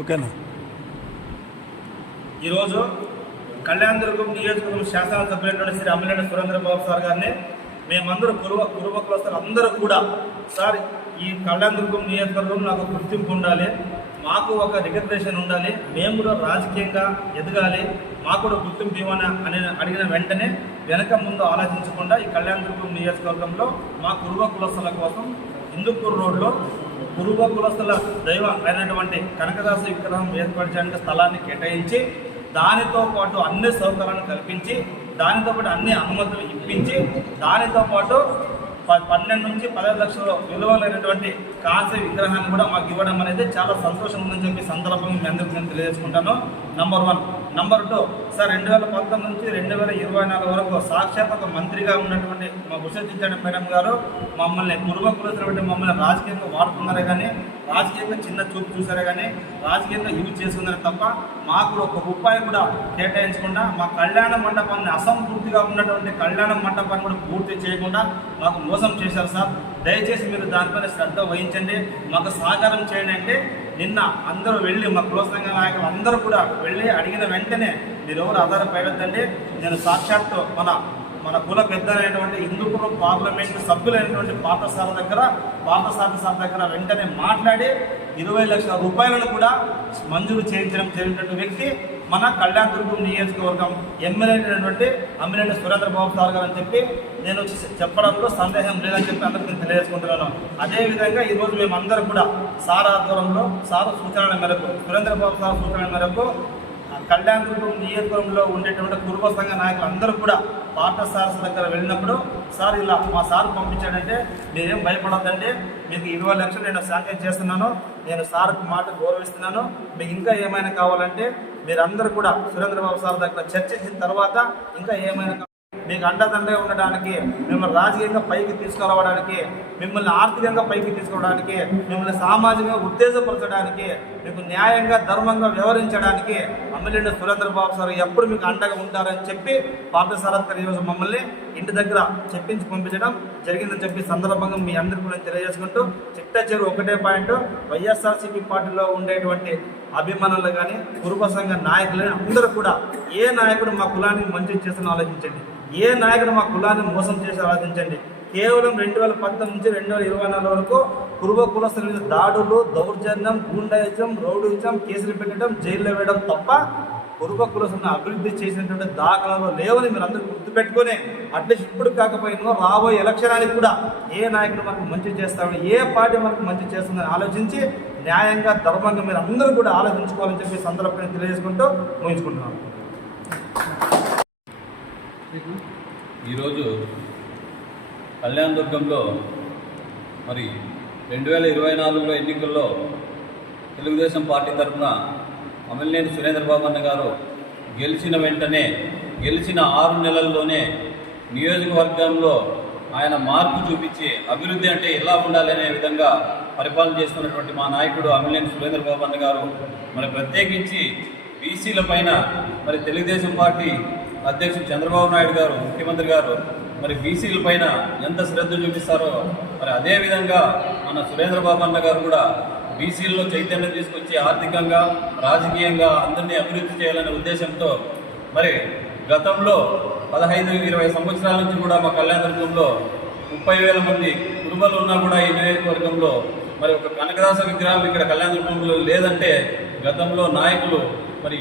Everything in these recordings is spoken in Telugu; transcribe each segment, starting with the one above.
ఓకేనా. ఈరోజు కళ్యాణదుర్గం నియోజకవర్గం శాసనసభ్యులైనటువంటి శ్రీ అమ్మినేని సురేంద్రబాబు సార్ గారిని మేమందరూ కురుబకులస్తులు అందరూ కూడా, సార్ ఈ కళ్యాణదుర్గం నియోజకవర్గం నాకు గుర్తింపు ఉండాలి, మాకు ఒక రికగ్నేషన్ ఉండాలి, మేము కూడా రాజకీయంగా ఎదగాలి, మాకు కూడా గుర్తింపు ఇవ్వని అడిగిన వెంటనే వెనక ముందు ఆలోచించకుండా ఈ కళ్యాణదుర్గం నియోజకవర్గంలో మా కురుబకులస్తుల కోసం హిందూపూర్ రోడ్లో కురుబకులస్తుల దైవం అయినటువంటి కనకదాస విగ్రహం ఏర్పరచడానికి స్థలాన్ని కేటాయించి, దానితో పాటు అన్ని సౌకర్యాలను కల్పించి, దానితో పాటు అన్ని అనుమతులు ఇప్పించి, దానితో పాటు 12 నుంచి 15 లక్షల విలువలైనటువంటి కాంస్య విగ్రహాన్ని కూడా మాకు ఇవ్వడం అనేది చాలా సంతోషం ఉందని చెప్పి సందర్భంగా మీ అందరికీ నేను తెలియజేసుకుంటాను. నంబర్ 1. నంబర్ 2, సార్ 2019 నుంచి 2024 వరకు సాక్షాత్ ఒక మంత్రిగా ఉన్నటువంటి మా భూషించండి మేడం గారు మమ్మల్ని కురుబకులైనటువంటి మమ్మల్ని రాజకీయంగా వాడుకున్నారే కానీ, రాజకీయంగా చిన్న చూపు చూసారే కానీ, రాజకీయంగా యూజ్ చేసుకున్నారే తప్ప మాకు ఒక రూపాయి కూడా కేటాయించకుండా, మా కళ్యాణ మండపాన్ని అసంపూర్తిగా ఉన్నటువంటి కళ్యాణ మండపాన్ని కూడా పూర్తి చేయకుండా మాకు మోసం చేశారు సార్. దయచేసి మీరు దానిపైన శ్రద్ధ వహించండి, మాకు సహకారం చేయండి. అంటే నిన్న అందరూ వెళ్ళి మా కుల సంఘ నాయకులు అందరూ కూడా వెళ్ళి అడిగిన వెంటనే మీరు ఎవరు ఆధారపడద్దండి, నేను సాక్షాత్తు మన కుల పెద్ద అయినటువంటి హిందూపురం పార్లమెంటు సభ్యులైనటువంటి పార్థసారథి సార్ దగ్గర వెంటనే మాట్లాడి 20 లక్షల రూపాయలను కూడా మంజూరు చేయించడం జరిగినటువంటి వ్యక్తి మన కళ్యాణదుర్గం నియోజకవర్గం ఎమ్మెల్యే అయినటువంటి అమ్మినేని సురేంద్రబాబు సార్ గారు అని చెప్పి నేను చెప్పడంలో సందేహం లేదని చెప్పి అందరికీ నేను తెలియజేసుకుంటున్నాను. అదేవిధంగా ఈరోజు మేమందరూ కూడా సార్ ఆధ్వర్యంలో సార్ సూచనల మేరకు, సురేంద్రబాబు సార్ సూచనల మేరకు కళ్యాణదుర్గం నియోజకవర్గంలో ఉండేటువంటి కురుబ సంఘ నాయకులు అందరూ కూడా పార్థసారథి దగ్గర వెళ్ళినప్పుడు, సార్ ఇలా మా సార్ పంపించాడంటే మీరేం భయపడద్దండి, మీకు 20 లక్షలు నేను శాంక్షన్ చేస్తున్నాను, నేను సార్కి మాట గౌరవిస్తున్నాను, మీకు ఇంకా ఏమైనా కావాలంటే మీరందరూ కూడా సురేంద్రబాబు సార్ దగ్గర చర్చించిన తర్వాత ఇంకా ఏమైనా మీకు అండదండగా ఉండడానికి, మిమ్మల్ని రాజకీయంగా పైకి తీసుకురావడానికి, మిమ్మల్ని ఆర్థికంగా పైకి తీసుకురావడానికి, మిమ్మల్ని సామాజికంగా ఉత్తేజపరచడానికి, మీకు న్యాయంగా ధర్మంగా వ్యవహరించడానికి అమ్మినేని సురేంద్రబాబు సార్ ఎప్పుడు మీకు అండగా ఉంటారని చెప్పి పార్థసారథి ఈరోజు మమ్మల్ని ఇంటి దగ్గర చెప్పించి పంపించడం జరిగిందని చెప్పి సందర్భంగా మీ అందరికీ కూడా తెలియజేసుకుంటూ, చిట్ట చివరి ఒకటే పాయింట్, వైఎస్ఆర్సీపీ పార్టీలో ఉండేటువంటి అభిమానులు కానీ కురుబ సంఘ నాయకులు అందరూ కూడా ఏ నాయకుడు మా కులానికి మంచి చేస్తున్న ఆలోచించండి, ఏ నాయకుడు మా కులాన్ని మోసం చేసి ఆలోచించండి. కేవలం 2019 నుంచి 2024 వరకు కురుబ కులస్తుల మీద దాడులు, దౌర్జన్యం, గూండాయిజం, రౌడీయిజం, కేసులు పెట్టడం, జైల్లో వేయడం తప్ప కురుబ కులస్తులను అభివృద్ధి చేసినటువంటి దాఖలాలు లేవని మీరు అందరూ గుర్తుపెట్టుకొని, అట్లీస్ట్ ఇప్పుడు కాకపోయినా రాబోయే ఎలక్షనానికి కూడా ఏ నాయకుడు మనకు మంచి చేస్తాడు, ఏ పార్టీ మనకు మంచి చేస్తుందని ఆలోచించి న్యాయంగా ధర్మంగా మీరు అందరూ కూడా ఆలోచించుకోవాలని చెప్పి సందర్భంగా తెలియజేసుకుంటూ ముగించుకుంటున్నాను. ఈరోజు కళ్యాణదుర్గంలో మరి 2024 ఎన్నికల్లో తెలుగుదేశం పార్టీ తరఫున అమ్మినేని సురేంద్రబాబు అన్న గారు గెలిచిన వెంటనే, గెలిచిన 6 నెలల్లోనే నియోజకవర్గంలో ఆయన మార్పు చూపించి అభివృద్ధి అంటే ఎలా ఉండాలనే విధంగా పరిపాలన చేస్తున్నటువంటి మా నాయకుడు అమ్మినేని సురేంద్రబాబు అన్న గారు మరి ప్రత్యేకించి బీసీల పైన మరి తెలుగుదేశం పార్టీ అధ్యక్షుడు చంద్రబాబు నాయుడు గారు, ముఖ్యమంత్రి గారు మరి బీసీల పైన ఎంత శ్రద్ధ చూపిస్తారో మరి అదేవిధంగా మన సురేంద్రబాబు అన్న గారు కూడా బీసీల్లో చైతన్యం తీసుకొచ్చి ఆర్థికంగా, రాజకీయంగా అందరినీ అభివృద్ధి చేయాలనే ఉద్దేశంతో మరి గతంలో 15-20 సంవత్సరాల నుంచి కూడా మా కళ్యాణదుర్గంలో 30,000 మంది కుటుంబాలు ఉన్నా కూడా ఈ నియోజకవర్గంలో మరి ఒక కనకదాస విగ్రహం ఇక్కడ కళ్యాణదుర్గంలో లేదంటే గతంలో నాయకులు మరి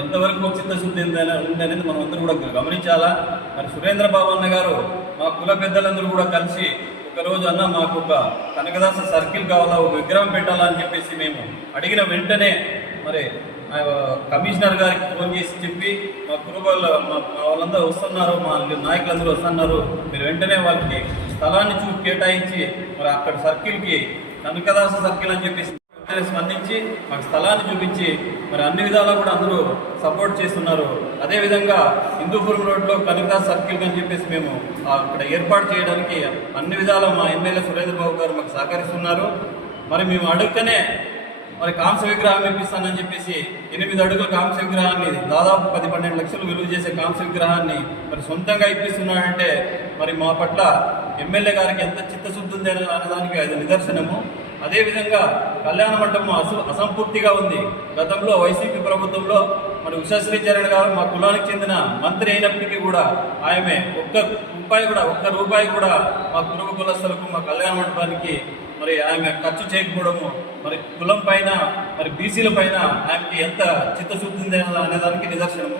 ఎంతవరకు చిత్తశుద్ధి ఉందనేది మనం అందరూ కూడా గమనించాలా. మరి సురేంద్రబాబు అన్న గారు మా కుల పెద్దలందరూ కూడా కలిసి ఒకరోజు అన్న మాకు ఒక కనకదాస సర్కిల్ కావాలా, ఒక విగ్రహం పెట్టాలా అని చెప్పేసి మేము అడిగిన వెంటనే మరి కమిషనర్ గారికి ఫోన్ చేసి చెప్పి మా కురుబాలు వాళ్ళందరూ వస్తున్నారు, మా నాయకులందరూ వస్తున్నారు, మీరు వెంటనే వాళ్ళకి స్థలాన్ని కేటాయించి మరి అక్కడ సర్కిల్కి కనకదాస సర్కిల్ అని చెప్పేసి స్పందించి మాకు స్థలాన్ని చూపించి మరి అన్ని విధాలా కూడా అందరూ సపోర్ట్ చేస్తున్నారు. అదేవిధంగా హిందూపురం రోడ్లో కనకదాస్ సర్కిల్ అని చెప్పేసి మేము అక్కడ ఏర్పాటు చేయడానికి అన్ని విధాలా మా ఎమ్మెల్యే సురేంద్రబాబు గారు మాకు సహకరిస్తున్నారు. మరి మేము అడుగుతూనే మరి కాంస్య విగ్రహం ఇప్పిస్తానని చెప్పేసి 8 అడుగుల కాంస్య విగ్రహాన్ని, దాదాపు 10-12 లక్షలు విలువ చేసే కాంస్య విగ్రహాన్ని మరి సొంతంగా ఇప్పిస్తున్నాడంటే మరి మా పట్ల ఎమ్మెల్యే గారికి ఎంత చిత్తశుద్ధి ఉంది అనే దానికి అది నిదర్శనము. అదేవిధంగా కళ్యాణ మండపం అసంపూర్తిగా ఉంది. గతంలో వైసీపీ ప్రభుత్వంలో మరి ఉషాశ్రీ చరణ్ గారు మా కులానికి చెందిన మంత్రి అయినప్పటికీ కూడా ఆమె ఒక్క రూపాయి కూడా మా కురుబ కులస్తులకు మా కళ్యాణ మండపానికి మరి ఆమె ఖర్చు చేయకపోవడము మరి కులం పైన మరి బీసీల పైన ఆమెకి ఎంత చిత్తశుద్ధి ఉందనే దానికి నిదర్శనము.